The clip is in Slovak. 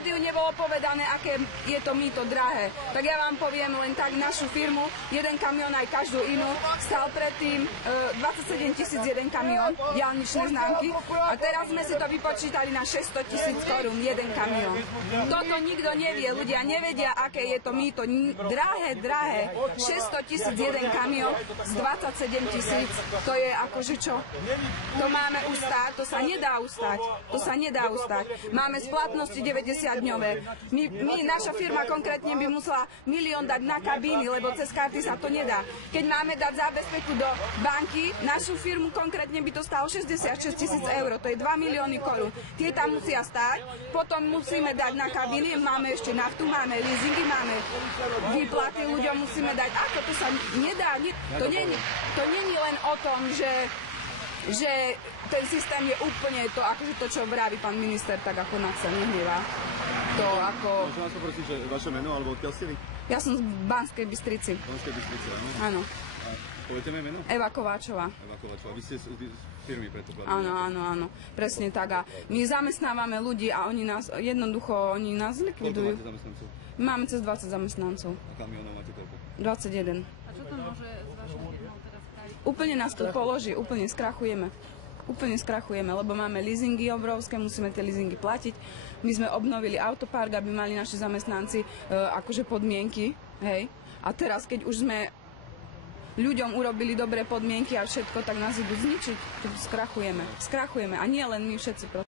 médiu nebolo povedané, aké je to mýto drahé. Tak ja vám poviem len tak našu firmu, jeden kamión aj každú inú, stal predtým 27 000 jeden kamión, diaľničné známky, a teraz sme si to vypočítali na 600 000 korún jeden kamión. Toto nikto nevie, ľudia nevedia, aké je to mýto. Drahé, 600 000 jeden kamión z 27 000, to je akože čo? To máme ustáť, to sa nedá ustať. Máme splatnosti 90-dňové. Naša firma konkrétne by musela 1 000 000 dať na kabíny, lebo cez karty sa to nedá. Keď máme dať zábezpeku do banky, našu firmu konkrétne by to stalo 66 000 eur, to je 2 milióny korún. Tie tam musia stáť, potom musíme dať na kabíny, máme ešte naftu, máme leasingy, máme výplaty, ľuďom musíme dať. Ako to sa nedá? To není len o tom, že ten systém je úplne to, akože to, čo vraví pán minister, tak ako na sa nehnevá. To ako... Môžem vás poprosiť, že vaše meno, alebo odkiaľ ste vy? Ja som z Banskej Bystrici. Banskej Bystrici, áno. A poviete mi meno? Eva Kováčová. Eva Kováčová. Vy ste z firmy, predpokladám. Áno. Presne tak. A my zamestnávame ľudí a oni nás likvidujú. Koľko máte zamestnancov? Máme cez 20 zamestnancov. A kamionov máte koľko? 21. A čo to môže s vašou firmou teraz spraviť? Úplne nás to položí, úplne skrachujeme, lebo máme leasingy obrovské, musíme tie leasingy platiť. My sme obnovili autopark, aby mali naši zamestnanci akože podmienky, hej. A teraz, keď už sme ľuďom urobili dobré podmienky a všetko, tak nás idú zničiť. Skrachujeme. A nie len my všetci.